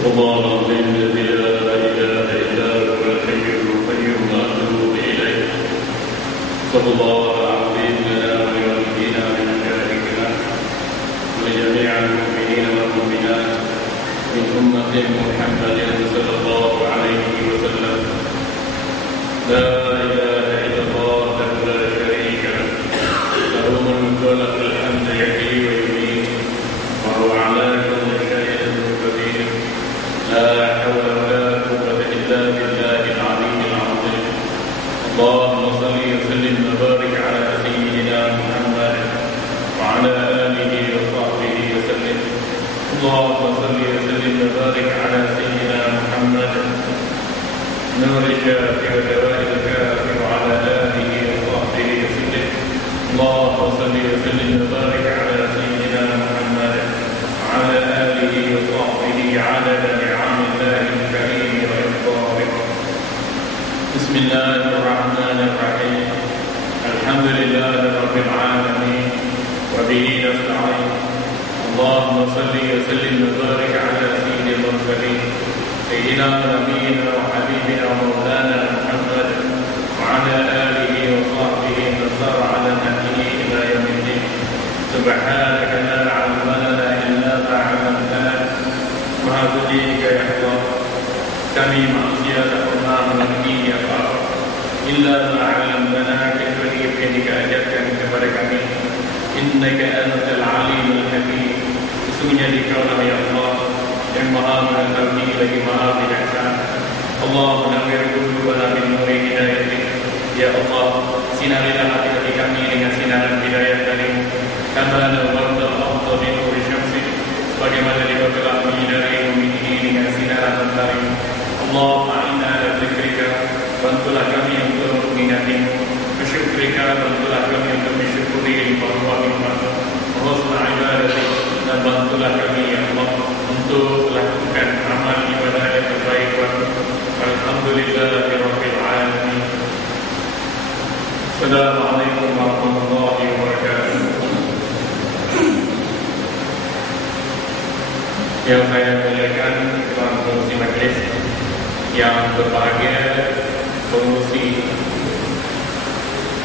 الله العظيم الذي لا إله إلا هو الحي القيوم أتوب إليه. صلى الله العظيم لنا ولوالدينا من مشايخنا ولجميع المؤمنين والمؤمنات من أمة محمد صلى الله عليه وسلم. لا إله إلا الله وحده لا شريك له، له الملك وله الحمد يحيي ويميت وهو على كل شيء قدير. لا حول ولا قوة إلا بالله العلي العظيم. اللهم صل وسلم وبارك على سيدنا محمد وعلى آله وصحبه وسلم. اللهم صل وسلم وبارك على سيدنا محمد نور الشافي ودواء الكافي وعلى آله وصحبه وسلم. اللهم صل وسلم وبارك على سيدنا محمد وعلى آله وصحبه عدد نعم الله الكريم وإفضاله. بسم الله الرحمن الرحيم. الحمد لله رب العالمين وبه نستعين. اللهم صل وسلم وبارك على سيد المرسلين سيدنا ونبينا وحبيبنا ومولانا محمد وعلى آله وصحبه ومن سار على نهجه إلى يوم الدين. سبحانك لا علم لنا إلا ما علمتنا. Maha suci ya Allah, kami manusia tak pernah mengerti apa-apa illa ma'alamdana, kecuali apa yang diajarkan kepada kami. Innaka antal alimul hakim. Sesungguhnya dikaulah ya Allah yang maha mengetahui lagi maha bijaksana. Allah menawwir qulubana bin nuri hidayatik. Ya Allah, sinarilah hati kami dengan sinaran hidayah dari kama nawwarta al-ardha bi nuri syamsi, sebagaimana Engkau telah menyinari bumi ini dengan sinaran matahari. Allahumma inna ala dzikrika, bantulah kami untuk mengingat-Mu. Syukrika, bantulah kami untuk mensyukuri nikmat-Mu. Husna ibadatik, dan bantulah kami ya Allah untuk melakukan amal ibadah yang terbaik. Alhamdulillahirabbil alamin. Assalamualaikum warahmatullahi wabarakatuh. Yang saya muliakan tuan pengurusi majlis yang berbahagia, pengurusi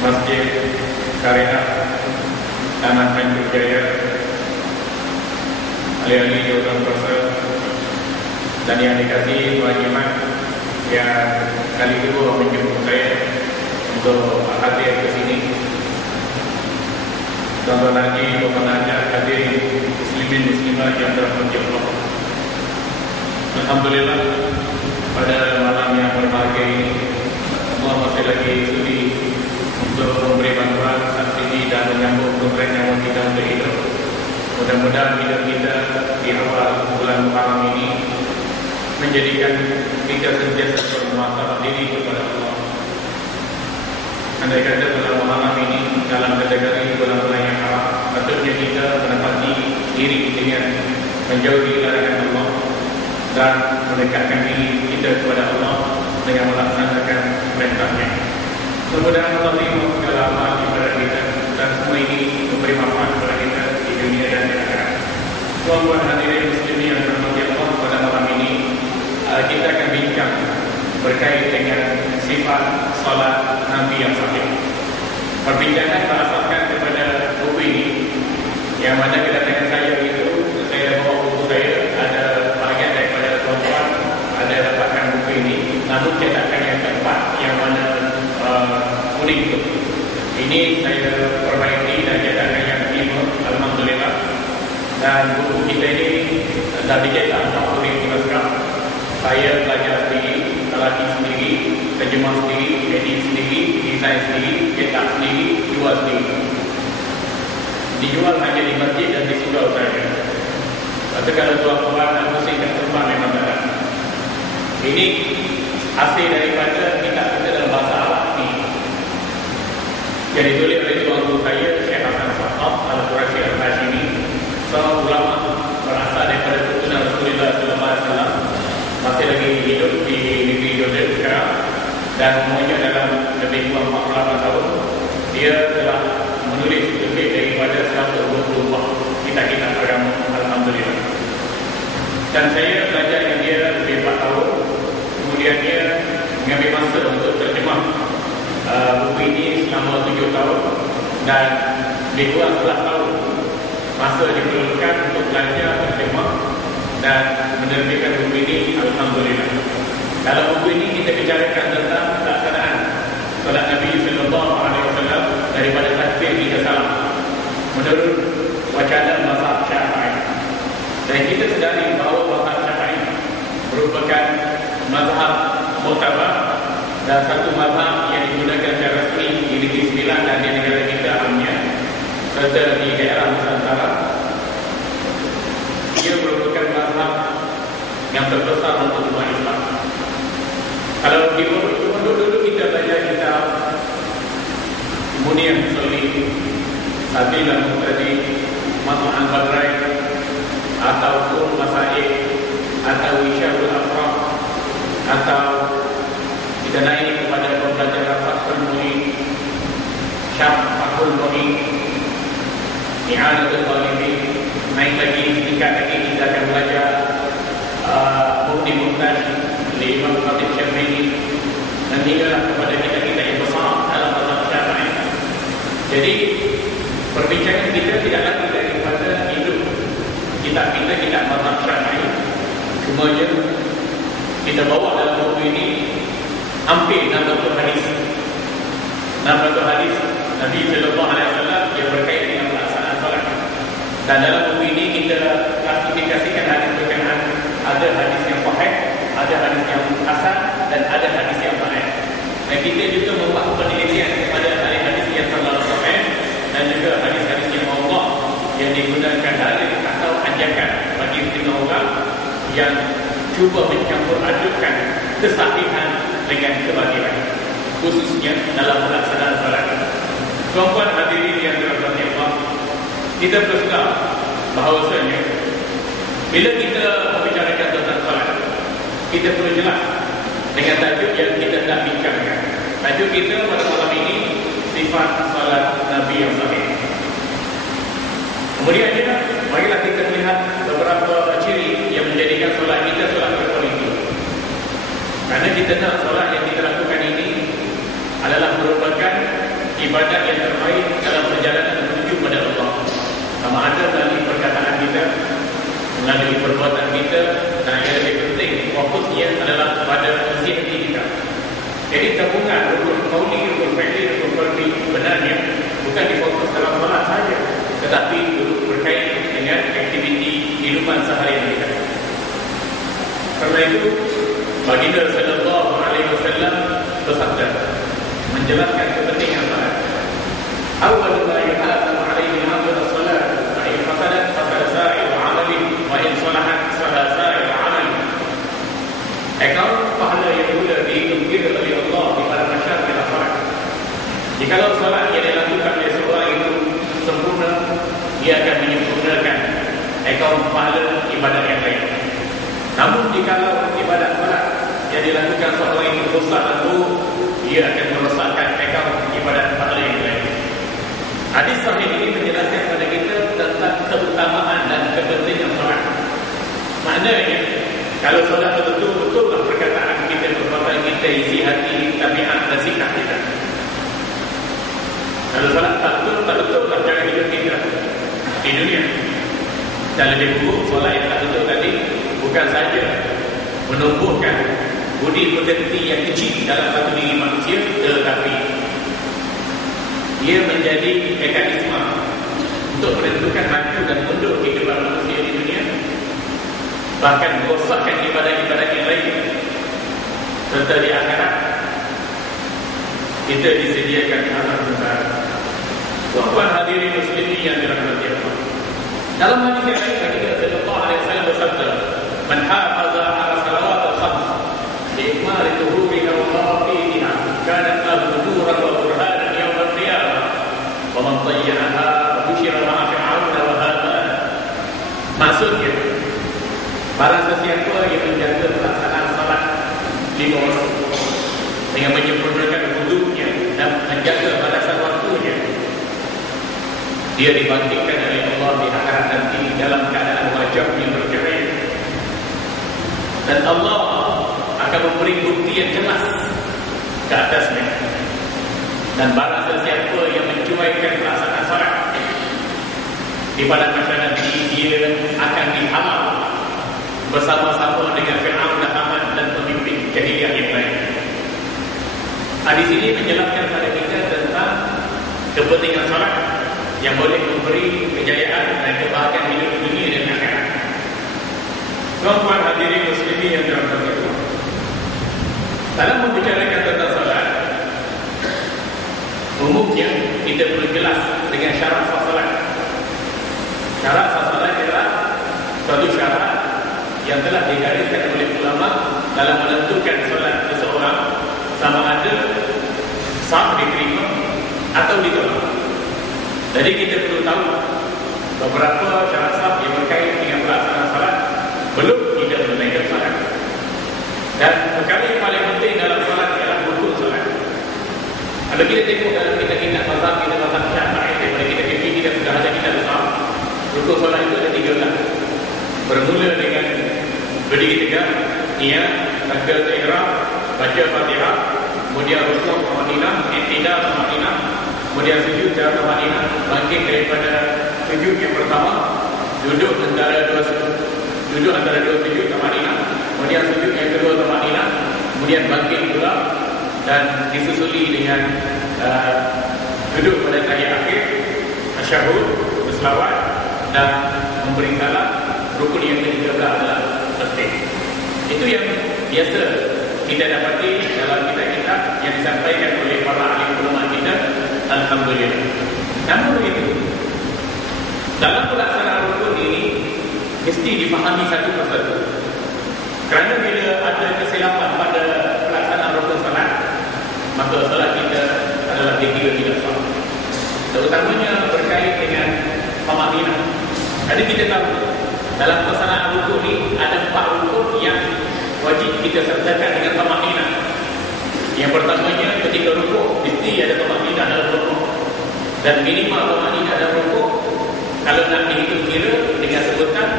Masjid Syariah Tanah Tanjung Jaya, ahli-ahli Dewan Kuasa, dan yang dikasihi Tuan Imam yang kali kedua menjemput saya untuk hadir ke sini. Tuan-tuan haji, pemenangnya hadirin muslimin muslimat yang dirahmati Allah. Alhamdulillah, pada malam yang berbahagia ini Allah masih lagi sudi untuk memberi bantuan saat ini dan menyambung program yang kita untuk hidup. Mudah-mudahan hidup kita di awal bulan Muharram ini menjadikan kita sentiasa bermuhasabah diri kepada Allah. Andai kata bulan Muharram ini dalam kategori bulan-bulan yang haram, patutnya kita menempati diri dengan menjauhi larangan Allah dan mendekatkan diri kita kepada Allah dengan melaksanakan perintahnya. Mudah-mudahan Allah terima segala amal ibadah kita dan semua ini memberi manfaat kepada kita di dunia dan di akhirat. Tuan-tuan hadirin muslimin yang dirahmati Allah, pada malam ini kita akan bincang berkait dengan sifat salat Nabi yang sahih. Perbincangan berasaskan kepada buku ini, yang mana kedatangan saya itu, saya bawa buku saya, ada bahagian daripada tuan-tuan ada dapatkan buku ini, namun cetakan yang keempat yang mana kuning itu. Ini saya perbaiki dan cetakan yang kelima, alhamdulillah. Dan buku kita ini dah dicetak 40,000 gram. Saya belajar sendiri, lelaki sendiri, terjemah sendiri, edit sendiri, desain sendiri, cetak sendiri, jual sendiri. Dijual hanya di masjid dan di surau saja. Tapi kalau tuan-tuan dan pusingkan sempat memang tak ada. Ini hasil daripada kitab kita dalam bahasa Arab ni, yang ditulis oleh tuan guru saya, Syekh Hasan Sahab Al-Qurashi Al-Hashimi, seorang ulama berasal daripada keturunan Rasulullah SAW, masih lagi hidup di negeri Jordan sekarang, dan umurnya dalam lebih kurang 48 tahun. Dia telah menulis lebih daripada 120 kitab-kitab agama, alhamdulillah. Dan saya belajar dengan dia kemudian dia mengambil masa untuk terjemah buku ini selama 7 tahun dan lebih kurang 11 tahun masa diperlukan untuk belajar terjemah dan menerbitkan buku ini. Alhamdulillah. Dalam buku ini kita bicarakan tentang pelaksanaan solat Nabi sallallahu alaihi wasallam daripada takbir hingga salam menurut wacana mazhab Syafi'i. Dan kita sedari bahawa mazhab Syafi'i merupakan mazhab muktabar dan satu mazhab yang digunakan secara resmi di Negeri Sembilan dan di negara kita amnya serta di daerah Nusantara. Ia merupakan mazhab yang terbesar untuk umat Islam. Kalau dulu kita belajar kitab Munir Soli, Sabil al-Muqtadi, Mat'an Badrain, atau Masail, atau Isyarul Afraq, atau kita naik kepada pembelajaran Fathul Mu'in, Syarh Fathul Mu'in, I'anatul Talibin. Naik lagi sedikit lagi kita akan belajar Muqti Muqtaj dari Imam Khatib Syarbini, dan hinggalah kepada kita-kita yang besar dalam mazhab Syafi'i. Jadi perbincangan kita tidak lagi daripada hidup kita mazhab Syafi'i, semuanya kita bawa dalam buku ini hampir 60 hadis. 60 hadis Nabi sallallahu alaihi wasallam yang berkaitan dengan pelaksanaan salat. Dan dalam buku ini kita klasifikasikan hadis berkenaan, ada hadis yang sahih, ada hadis yang hasan, dan ada hadis yang dhaif. Dan kita juga membuat penelitian kepada hadis yang terlalu sahih dan juga hadis-hadis yang maudhu' yang digunakan dalil atau ajakan bagi setengah orang yang cuba mencampur adukkan kesahihan dengan kebatilan, khususnya dalam pelaksanaan salat. Tuan-tuan hadirin yang dirahmati Allah, kita bersedar bahawasanya bila kita membicarakan tentang salat, kita perlu jelas dengan tajuk yang kita nak bincangkan. Tajuk kita pada malam ini, sifat salat Nabi yang sahih. Kemudiannya, marilah kita melihat beberapa ciri yang menjadikan solat kita solat berkualitas. Karena kita nak solat yang kita lakukan ini adalah merupakan ibadat yang terbaik dalam perjalanan menuju kepada Allah. Sama ada melalui perkataan kita, melalui perbuatan kita, dan yang lebih penting fokusnya adalah pada isi hati kita. Jadi tabungan rukun qauli, rukun fi'li, rukun qalbi benarnya bukan difokus dalam solat saja, tetapi berkait dengan aktiviti kehidupan seharian kita. Karena itu baginda sallallahu alaihi wasallam bersabda menjelaskan kepentingan salat. Awal ma yuhasabu alaihi al-'abdu as-salat, fa in fasadat fasada sa'ir 'amali wa in salahat salaha sa'ir 'amali. Pahala yang mula diukir oleh Allah di pada masyarakat salat. Jikalau salat yang dilakukan oleh seorang itu sempurna, dia akan menyempurnakan pahala ibadat yang lain. Namun jikalau ibadat salat yang dilakukan seorang itu rosak dan buruk, dia akan merosakkan ibadat pahala yang lain. Hadis sahih ini menjelaskan kepada kita tentang keutamaan dan kepentingan salat. Maknanya, kalau salat betul-betul perkataan kita, perbuatan kita, isi hati, tabiat dan sikap kita. Kalau salat tak betul cara hidup kita di dunia. Dan lebih buruk, solat yang tak betul tadi bukan saja menumbuhkan budi pekerti yang kecil dalam satu diri manusia, tetapi ia menjadi mekanisme untuk menentukan maju dan mundur kehidupan manusia di dunia, bahkan merosakkan ibadat-ibadat yang lain. Serta di akhirat kita disediakan azab besar. Tuan-tuan hadirin muslimin yang dirahmati Allah, dalam hadis yang lain Nabi sallallahu alaihi wasallam bersabda, "Man hafaza 'ala salawat al-khams bi ikmali tuhuriha wa mawaqitiha, kanat lahu nuran wa burhanan yawm al-qiyamah, wa man dayya'aha bushira ma'a fir'aun wa haman." Maksudnya, barang sesiapa yang menjaga pelaksanaan salat 5 waktu dengan menyempurnakan wuduknya dan menjaga batasan waktunya, dia dibangkitkan oleh Allah di akhirat nanti dalam keadaan wajahnya bercerai, dan Allah akan akan memberi bukti yang jelas ke atasnya. Dan barang sesiapa yang mencuaikan pelaksanaan solat di pada masa nanti, dia akan dihalau bersama-sama dengan Fir'aun dan Haman dan pemimpin jahiliyah yang lain. Hadis ini menjelaskan pada kita tentang kepentingan solat yang boleh memberi kejayaan dan kebahagiaan hidup dunia dan akhirat. Tuan-tuan hadirin muslimin yang dirahmati Allah, dalam membicarakan tentang solat, umumnya kita perlu jelas dengan syarat sah solat. Syarat sah solat adalah suatu syarat yang telah digariskan oleh ulama dalam menentukan solat seseorang sama ada sah diterima atau ditolak. Jadi kita perlu tahu beberapa syarat sah yang berkait dengan pelaksanaan solat belum kita menunaikan solat. Dan perkara yang paling penting dalam solat ialah rukun solat. Kalau kita tengok dalam kitab-kitab mazhab kita, mazhab Syafi'i, daripada kita kita sudah ada kitab besar. Rukun solat itu ada 13. Bermula dengan berdiri tegak, niat, takbiratul ihram, baca Fatihah, kemudian rukuk tamadinah, i'tidal tamadinah, kemudian sujud dan tamadinah, bangkit daripada sujud yang pertama, duduk antara dua sujud tamadinah, kemudian sujud yang kedua tamadinah, kemudian bangkit pula dan disusuli dengan duduk pada tahiyat akhir, tasyahud, berselawat dan memberi salam. Rukun yang ke-13 adalah tasbih. Itu yang biasa kita dapati dalam kitab-kitab yang disampaikan oleh para alim ulama kita. Alhamdulillah. Namun begitu, dalam pelaksanaan rukun ini mesti difahami satu persatu. Kerana bila ada kesilapan pada pelaksanaan rukun salat, maka salat kita adalah dikira tidak sah. Terutamanya berkait dengan tamadinah. Jadi kita tahu dalam pelaksanaan rukun ini ada 4 rukun yang wajib kita sertakan dengan tamadinah. Yang pertamanya ketika rukuk mesti ada tamadinah dalam rukuk. Dan minimal tamadinah dalam rukuk kalau nak dihitung kira dengan sebutan,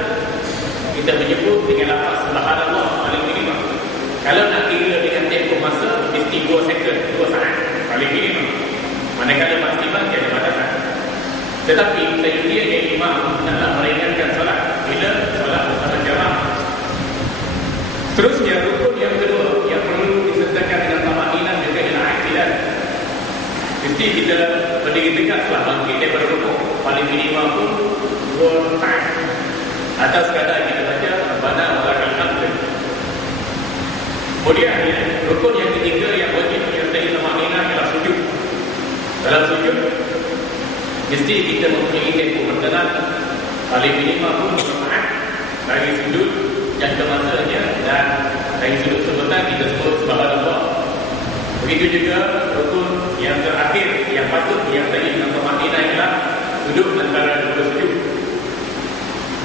kita menyebut dengan lafaz subhanallah paling minimal. Kalau nak kira dengan tempoh masa mesti 2 second, 2 saat paling minimal. Manakala maksimal tiada batasan. Tetapi sayyidinya imam nak meringankan solat bila solat bersama jamaah. Terusnya rukun yang kedua yang perlu disertakan dengan tamadinah juga ialah i'tidal. Mesti kita berdiri tegak setelah bangkit daripada rukuk, paling minimal pun 2 saat. Atau sekadar kita baca Rabbana walakal hamd. Kemudian rukun yang ketiga yang wajib menyertai tamadinah ialah sujud. Dalam sujud mesti kita mempunyai tempoh bertenang paling minimal pun 2 saat dari sujud jangka masanya, dan dari sudut sebutan kita sebut subhanallah. Begitu juga rukun yang terakhir yang patut yang tadi dengan tamadinah ialah duduk antara 2 sujud.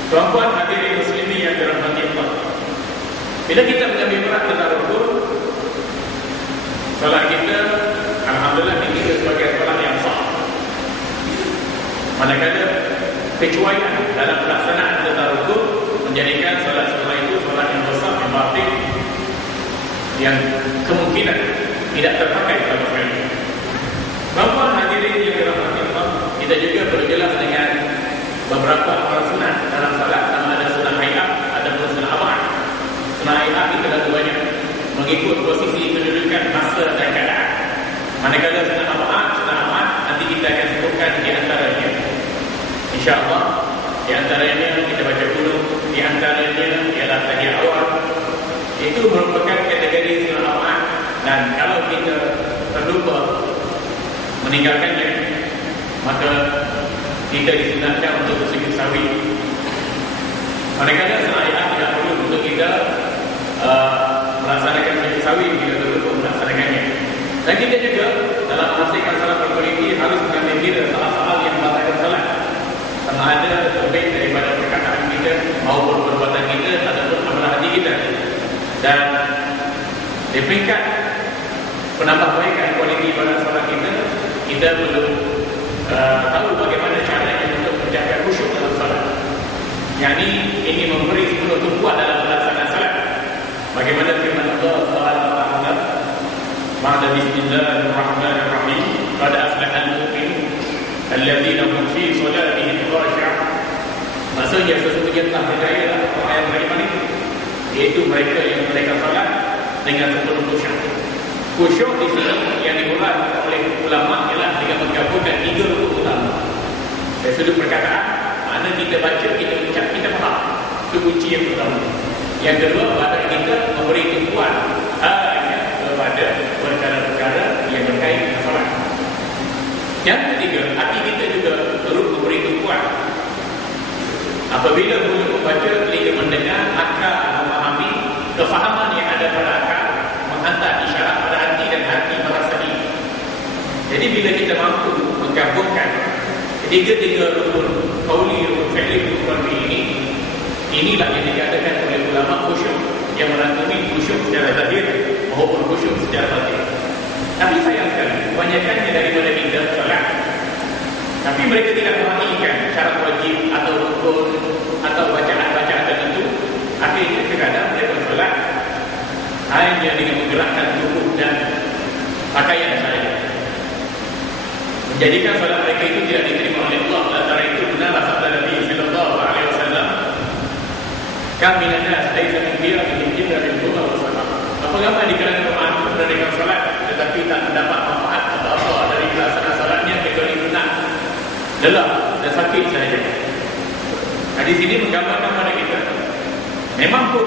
Tuan-tuan hadirin muslimin yang dirahmati Allah, bila kita mengambil berat tentang rukun, solat kita alhamdulillah dikira sebagai solat yang sah. Manakala kecuaian dalam pelaksanaan tentang rukun menjadikan solat semua itu solat yang besar, yang batil, yang kemungkinan tidak terpakai sama sekali. Tuan-tuan hadirin yang dirahmati Allah, kita juga perlu jelas dengan beberapa amalan sunat dalam salat, sama ada sunat hayat ataupun sunat amal. Sunat hayat kita ada banyak mengikut posisi kedudukan masa dan keadaan. Manakala sunat amal nanti kita akan sebutkan di antaranya. InsyaAllah di antaranya kita baca dulu. Di antaranya ialah tahiyat awal. Itu merupakan kategori sunat amal, dan kalau kita terlupa meninggalkannya, maka kita disunatkan untuk bersujud sahwi. Manakala sunat ayat tidak perlu untuk kita melaksanakan sujud sahwi jika terlupa melaksanakannya. Dan kita juga dalam memastikan salat berkualiti harus mengambil kira salah-salah yang membatalkan salat, sama ada lebih daripada perkataan kita maupun perbuatan kita ataupun amalan hati kita. Dan di peringkat penambahbaikan kualiti pada salat kita perlu tahu bagaimana caranya untuk menjaga khusyuk dalam salat. Yang ini memberi sepenuh tumpuan dalam pelaksanaan salat. Bagaimana firman Allah Bismillahirrahmanirrahim. Qad aflahal mu'minun alladzina hum fi salatihim khashi'un. Maksudnya sesungguhnya telah berjaya orang yang beriman itu, yaitu mereka yang mereka salat dengan sepenuh khusyuk. Khusyuk di sini yang diuraikan oleh ulama ialah dengan menggabungkan 3 rukun utama. Dari sudut perkataan, mana kita baca, kita ucap, kita faham. Itu kunci yang pertama. Yang kedua, pada kita memberi tumpuan kepada perkara-perkara yang berkait dengan solat. Yang ketiga, hati kita juga turut memberi tumpuan. Apabila mulut membaca, telinga mendengar, akal memahami, kefahaman yang ada pada akal menghantar isyarat pada hati dan hati merasai. Jadi bila kita mampu menggabungkan tiga rukun qauli, rukun fi'li, rukun qalbi ini, inilah yang dikatakan oleh ulama khusyuk, yang merangkumi khusyuk secara zahir maupun khusyuk secara batin. Tapi sayang sekali, kebanyakannya daripada kita solat, tapi mereka tidak perhatikan syarat wajib atau rukun atau bacaan-bacaan tertentu. Akhirnya kadang mereka solat hanya dengan menggerakkan tubuh dan pakaian saja, menjadikan solat mereka itu tidak diterima oleh Allah. Antara itu benarlah sabda Nabi sallallahu alaihi wasallam, "Kam minan nas laisa min birrihim illa bil qura wa salat." Apa gambar di kalangan umat mendirikan solat tetapi tak mendapat manfaat apa-apa dari pelaksanaan solatnya kecuali benar, lelah dan sakit saja. Di sini menggambarkan kepada kita, memang pun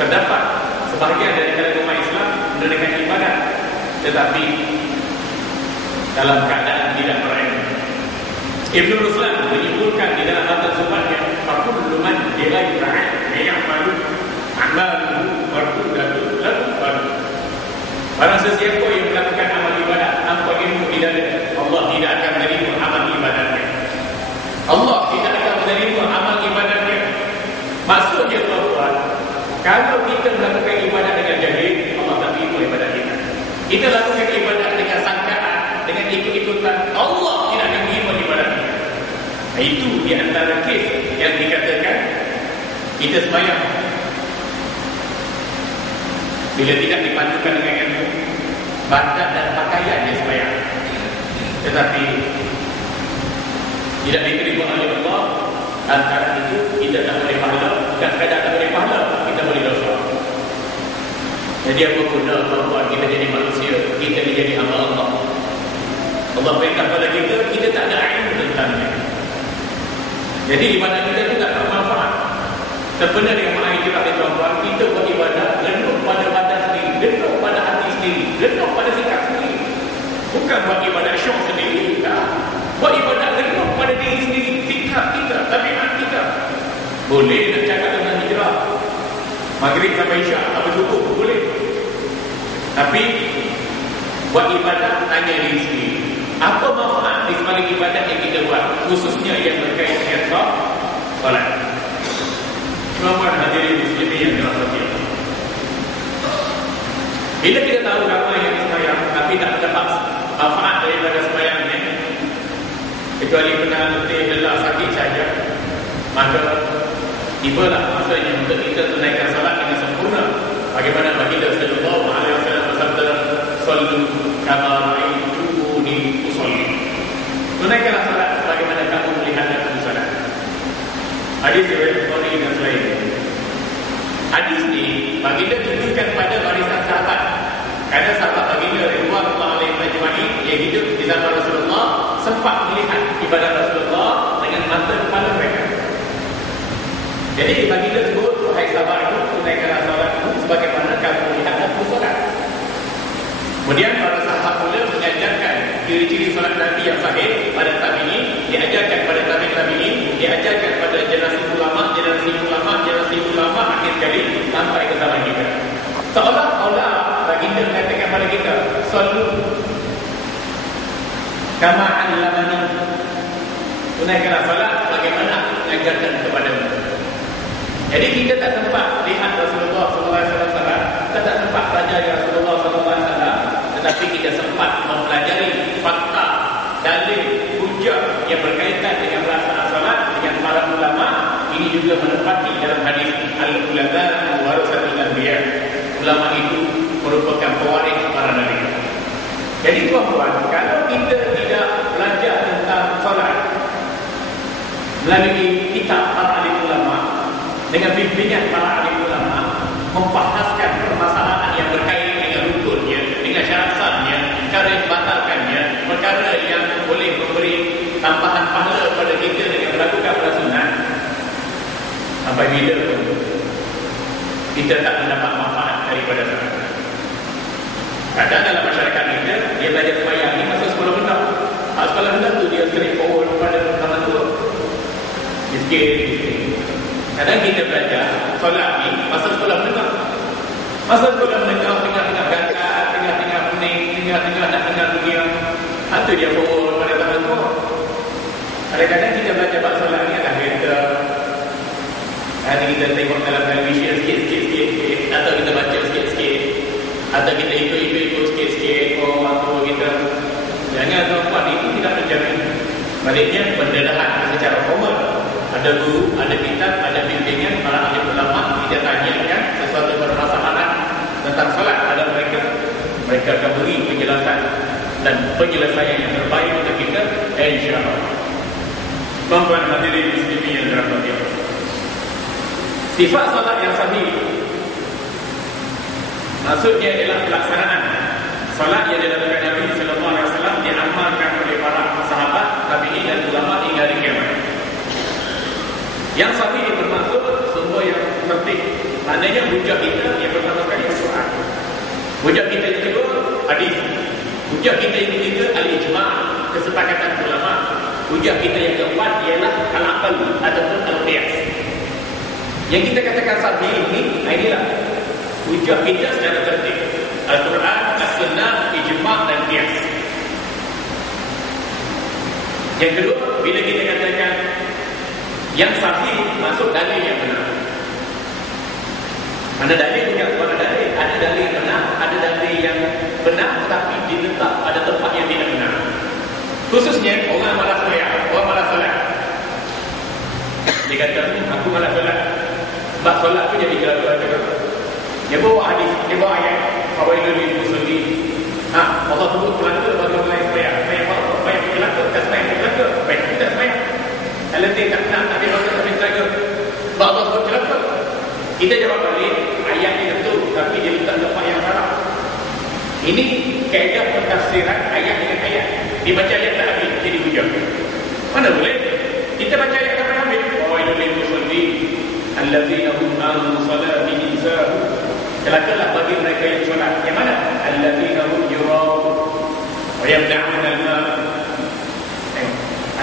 terdapat sebahagian dari kalangan umat Islam mendirikan ibadat tetapi dalam keadaan tidak berilmu. Ibnu Ruslan menyebutkan di dalam hadis sumatnya, "Fakul man dilai ta'ala ya'malu amaluhu mardudatu lahu." Barang sesiapa yang melakukan amal ibadat tanpa ilmu di dalam, Allah tidak akan menerima amal ibadatnya. Allah tidak akan menerima amal ibadatnya. Maksudnya tuan-tuan, kalau kita melakukan ibadat dengan jahil, Allah tak terima ibadat kita. Kita lakukan ibadat dengan sangkaan, dengan ikut-ikutan, Allah tidak akan terima ibadat kita. Itu di antara kes yang dikatakan kita sembahyang bila tidak dipandukan dengan ilmu, badan dan pakaian yang sembahyang, tetapi tidak diterima oleh Allah. Antara itu kita tak boleh pahala, dan kadang tak boleh pahala, kita boleh dosa. Jadi apa guna tuan-tuan kita jadi manusia, kita menjadi hamba Allah. Allah perintah pada kita, kita tak ada ilmu tentangnya. Jadi ibadat kita juga tak bermanfaat. Sebenarnya dengan mengajar tuan-tuan, kita buat ibadat renung pada badan sendiri, renung pada hati sendiri, renung pada sikap sendiri. Bukan buat ibadat syok sendiri, tak. Buat ibadat renung pada diri sendiri, sikap kita, tabiat kita. Boleh nak cakap dengan hijrah maghrib sampai isyak, habis subuh boleh. Tapi buat ibadat, tanya diri sendiri, apa manfaat di sebalik ibadat yang kita buat, khususnya yang berkait dengan solat. Tuan-tuan hadirin muslimin yang dirahmati Allah, bila kita tahu ramai yang sembahyang tapi tak dapat manfaat daripada sembahyangnya, kecuali benar letih, lelah, sakit saja, maka tibalah masanya untuk kita tunaikan salat dengan sempurna. Bagaimana baginda sallallahu alaihi wasallam bersabda, "Sallu kama ra'aytumuni usolli." Tunaikanlah salat sebagaimana kamu melihat aku salat. Hadis riwayat Bukhari dan lain. Hadis ini baginda tunjukkan pada barisan sahabat. Karena sahabat baginda radhiyallahu alaihi majma'in yang hidup di zaman Rasulullah sempat melihat ibadat Rasulullah dengan mata kepala mereka. Jadi baginda sebut, "Wahai sahabatku, tunaikanlah salatmu sebagaimana kamu melihat aku salat." Kemudian para sahabat pula mengajarkan ciri-ciri salat Nabi yang sahih pada tabi'in, diajarkan pada tabi'in, diajarkan pada generasi ulama, akhir kali sampai ke zaman kita. Seolah-olah baginda mengatakan pada kita, "Sallu kama 'allamani." Tunaikanlah salat sebagaimana aku mengajarkan kepadamu. Jadi kita tak sempat lihat Rasulullah SAW salat, kita tak sempat pelajari Rasulullah SAW, tetapi kita sempat mempelajari fakta, dalil, hujah yang berkaitan dengan pelaksanaan salat dengan para ulama. Ini juga menepati dalam hadis al-ulama warasatul anbiya. Ulama itu merupakan pewaris para nabi. Jadi tuan-tuan, kalau kita tidak belajar tentang solat melalui kitab para ahli ulama dengan bimbingan para ahli ulama membahaskan permasalahan yang berkaitan dengan rukunnya, dengan syarat sahnya, perkara yang membatalkannya, perkara yang boleh memberi tambahan pahala kepada kita dengan melakukan sunat, sampai bila kita tak mendapat manfaat daripada solat. Kadang dalam masyarakat kita, dia belajar sembahyang ni masa sekolah rendah. Sekolah rendah tu dia straight forward pada zaman tua. Sikit. Kadang kita belajar solat ni masa sekolah menengah. Masa sekolah menengah, tengah-tengah gangkat, tengah-tengah pening, tengah-tengah nak kenal dunia. Itu dia forward pada zaman tua. Kadang-kadang kita belajar bab solat ni adalah kereta. Hari kita tengok dalam televisyen sikit-sikit, atau kita baca sikit-sikit, atau kita ikut sikit-sikit orang tua kita. Jangan tuan-tuan, itu tidak menjamin. Baliknya pendedahan secara formal. Ada guru, ada kitab, ada bimbingan para ahli ulama. Kita tanyakan sesuatu permasalahan tentang solat pada mereka. Mereka akan beri penjelasan dan penyelesaian yang terbaik untuk kita, insya-Allah. Tuan-tuan hadirin muslimin yang dirahmati Allah. Sifat solat yang sahih maksudnya adalah pelaksanaan solat yang dilakukan Nabi sallallahu alaihi wasallam diamalkan oleh para sahabat, tabi'in dan ulama hingga hari kiamat. Yang sahih bermaksud sumber yang tertib. Maknanya hujah kita yang pertama sekali Al-Quran. Hujah kita yang kedua hadis. Hujah kita yang ketiga al-ijma', kesepakatan ulama. Hujah kita yang keempat ialah al-aql ataupun al-qiyas. Yang kita katakan sahih ini inilah hujah kita secara tertib. Al-Quran, As-Sunnah, Ijma' dan Qiyas. Yang kedua, bila kita katakan yang sahih, masuk dalil yang benar. Mana dalil bukan semua dalil. Ada dalil yang benar, ada dalil yang benar tetapi diletak pada tempat yang tidak benar. Khususnya orang malas sembahyang, orang malas solat. Dia kata, aku malas solat. Sebab solat tu jadi gala-gala. Dia bawa hadis, dia bawa ayat. Fawailul lil muslimin. Allah sebut pelaka bagi orang lain sembahyang. Sembahyang pelaka, tak sembahyang pelaka. Baik, kita sembahyang. Alati tak nak Nabi Muhammad tapi pelaka. Sebab Allah sebut pelaka. Kita jawab balik, ayat ni betul, tapi dia letak tempat yang salah. Ini kaedah pentafsiran ayat dengan ayat. Dibaca ayat tak habis, jadi hujah. Mana boleh? Kita baca ayat tak habis. Fawailul lil muslimin. Allazina hum an salatihim sahun. Celakalah bagi mereka yang solat. Yang mana? Allazina hum yura'un wa yamna'un al-ma'.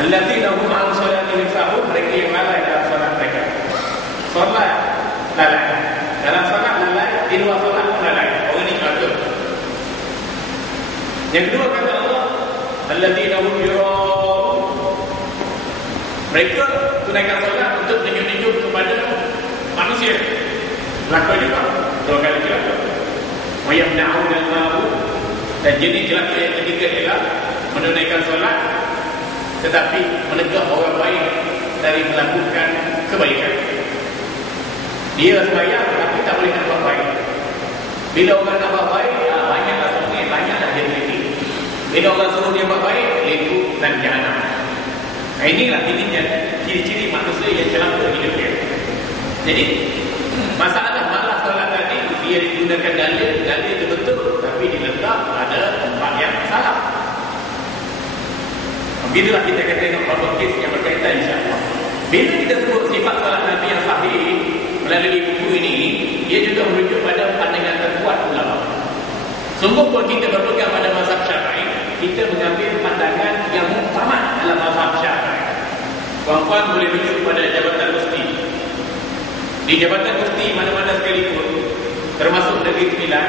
Allazina hum an salatihim sahun, mereka yang lalai dalam solat mereka. Solat lalai. Dalam solat lalai, di luar solat pun lalai. Orang ini celaka. Yang kedua kata Allah, allazina hum yura'un. Mereka tunaikan solat untuk menunjuk kepada manusia. Celaka juga. Dua kali celaka. Wa yamna'un al-ma'un. Dan jenis celaka yang ketiga ialah menunaikan solat tetapi menegah orang baik dari melakukan kebaikan. Dia sembahyang tapi tak boleh nak buat baik. Bila orang nak buat baik, banyaklah sungai, banyaklah dia kritik. Bila orang suruh dia buat baik, lembut dan jahanam. Inilah ciri-ciri manusia yang celaka hidup dia. Jadi masalah malas solat tadi, dia digunakan dalil itu betul, tapi diletak pada tempat yang salah. Bila kita akan tengok beberapa kes yang berkaitan, insya-Allah. Bila kita sebut sifat solat Nabi yang sahih melalui buku ini, dia juga merujuk pada pandangan terkuat ulama. Sungguh pun kita berpegang pada mazhab Syafi'i, kita mengambil pandangan yang muktamad dalam mazhab Syafi'i. Puan-puan boleh rujuk pada Jabatan Mufti. Di Jabatan Mufti mana-mana sekalipun, termasuk Negeri Sembilan,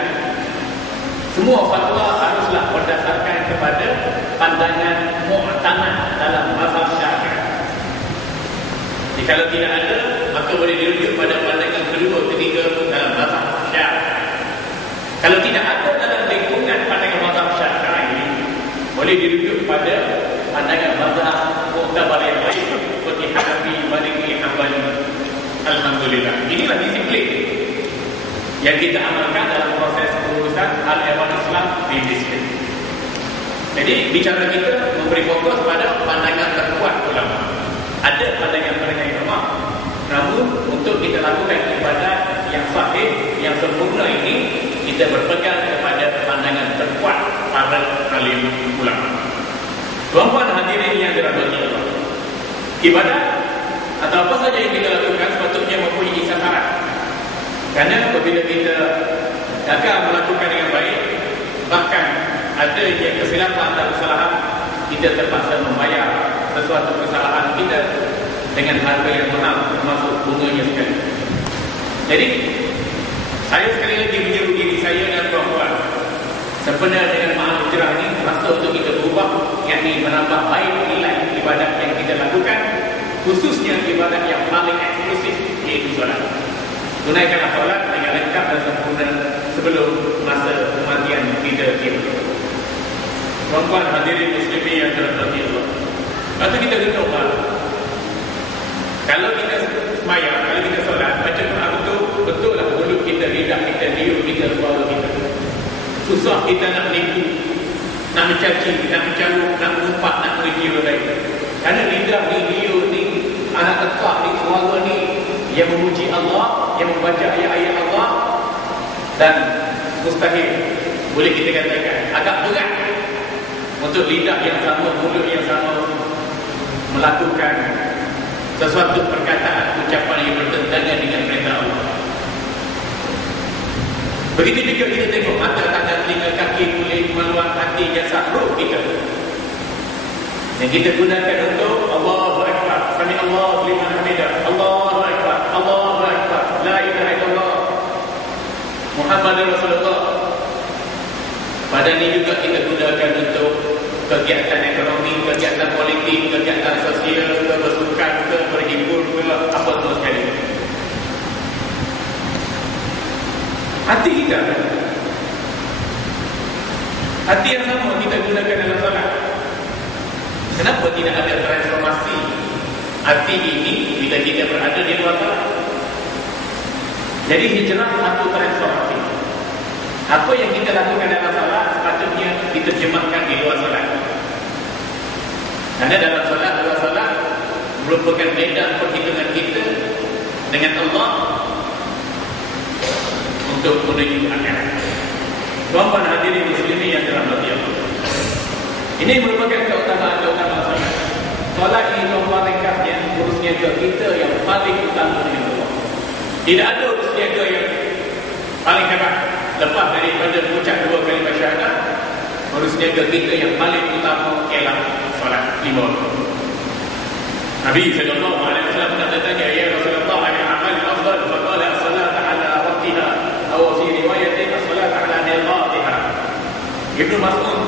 semua fatwa haruslah berdasarkan kepada pandangan muktamad dalam mazhab Syafi'i. Jika tidak ada, maka boleh dirujuk pada pandangan kedua, ketiga dalam mazhab Syafi'i. Kalau tidak ada dalam lingkungan pandangan mazhab Syafi'i, boleh dirujuk pada pandangan mazhab muktabar yang lain seperti Hanafi, Maliki, Hambali. Alhamdulillah. Inilah disiplin yang kita amalkan dalam proses pengurusan al-Iman Islam di Malaysia. Jadi bicara kita memberi fokus pada pandangan terkuat ulama. Ada pandangan-pandangan ulama, namun untuk kita lakukan ibadat yang sahih, yang sempurna ini, kita berpegang kepada pandangan terkuat para alim ulama. Tuan-tuan hadirin yang dirahmati Allah, ibadat atau apa saja yang kita lakukan sepatutnya mempunyai sasaran. Kerana apabila kita gagal melakukan dengan baik, bahkan ada yang kesilapan dan kesalahan, kita terpaksa membayar sesuatu kesalahan kita dengan harga yang mahal, termasuk bunganya sekali. Jadi saya sekali lagi menyeru diri saya dan tuan-tuan, sebenarnya dengan mahal hijrah ini, masa untuk kita berubah, yakni menambah baik nilai ibadat yang kita lakukan, khususnya ibadat yang paling eksklusif, iaitu solat. Tunaikanlah solat dengan lengkap dan sempurna sebelum masa kematian kita tiba. Tuan-tuan hadirin muslimin yang dirahmati Allah, lepas tu kita berdoa. Kalau kita sembahyang, kalau kita solat, baca Quran betul lah mulut kita, lidah kita, liur kita, suara kita. Susah kita nak menipu, nak mencaci, nak mencaruk, nak mengumpat, nak menggigil orang lain. Kerana lidah ni, liur ni, anak tekak ni, suara ni yang memuji Allah, yang membaca ayat-ayat Allah, dan mustahil boleh kita katakan agak berat untuk lidah yang sama, mulut yang sama melakukan sesuatu perkataan, ucapan yang bertentangan dengan perintah Allah. Begitu juga kita tengok mata, tangan, telinga, kaki, kulit, kemaluan, hati, jasad, roh kita yang kita gunakan untuk Allahu Akbar, Sami Allahu liman hamidah, Allahu Akbar, Allahu Akbar, la ilaha illallah, Muhammadur Rasulullah. Pada ini juga kita gunakan untuk kegiatan ekonomi, kegiatan politik, kegiatan sosial, bersukan, berhibur, apa semua sekali. Hati kita, hati yang sama kita gunakan dalam solat. Kenapa tidak ada transformasi hati ini bila kita berada di luar solat? Jadi hijrah satu transformasi. Apa yang kita lakukan dalam solat sepatutnya diterjemahkan di luar solat. Karena dalam solat, luar solat merupakan medan perhitungan kita dengan Allah untuk menuju akhirat. Tuan-tuan hadirin muslimin yang dirahmati Allah, ini merupakan keutamaan solat. Solat ini tuan-tuan ringkasnya urus niaga kita yang paling utama dengan Allah. Tidak ada urus niaga yang paling hebat lepas daripada mengucap 2 kalimah syahadat. Urus niaga kita yang paling utama ialah solat 5 waktu. Nabi sallallahu alaihi wasallam pernah bertanya, ya Rasulullah, ayat amal afdal? Faqala as-salat ala waqtiha, aw fi riwayatin as-salat ala niqatiha. Ibnu Mas'ud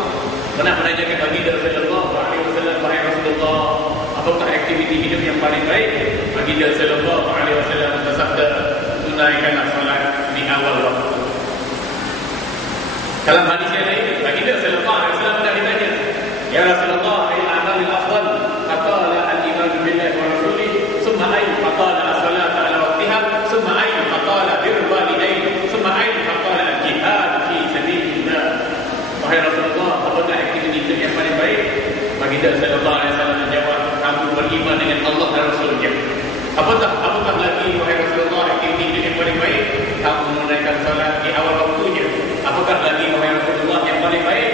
pernah menanyakan baginda sallallahu alaihi wasallam, wahai Rasulullah, apakah aktiviti hidup yang paling baik? Baginda sallallahu alaihi wasallam bersabda, tunaikanlah solat di awal waktu. Dalam hadis yang lain, baginda sallallahu alaihi wasallam pernah ditanya, ya Rasulullah, ayat amal afdal? Faqala al-iman billahi wa rasulih, summa ay faqala as-salat ala waqtiha, summa ay faqala birrul walidain, summa ay faqala al-jihad fi sabilillah. Wahai Rasulullah, apakah aktiviti hidup yang paling baik? Baginda sallallahu alaihi wasallam menjawab, kamu beriman dengan Allah dan Rasulnya. Apakah lagi wahai Rasulullah aktiviti hidup yang paling baik? Kamu menunaikan salat di awal waktunya. Apakah lagi wahai Rasulullah yang paling baik?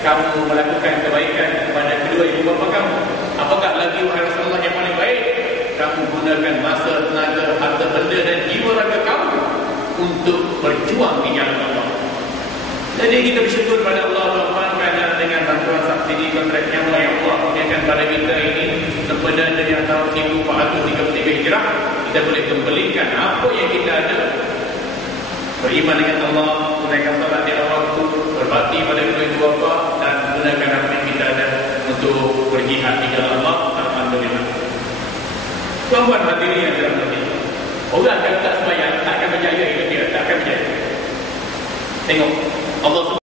Kamu melakukan kebaikan kepada kedua ibu bapa kamu. Apakah lagi wahai Rasulullah yang paling baik? Kamu gunakan masa, tenaga, harta benda dan jiwa raga kamu untuk berjuang di jalan Allah. Jadi kita bersyukur pada Allah Tuhan, kerana dengan bantuan subsidi kontrak nyawa yang Allah kurniakan pada kita ini, sebenarnya yang tahun 1433 Hijrah, kita boleh kembalikan apa yang kita ada. Beriman dengan Allah, tunaikan salat di awal waktu, berbakti pada kedua ibu bapa, dan gunakan apa yang kita ada untuk berjihad di jalan Allah. Alhamdulillah. Tuan-tuan hadirin yang dirahmati Allah, orang yang tak sembahyang tak akan berjaya hidup dia, tak akan berjaya. Tengok Allah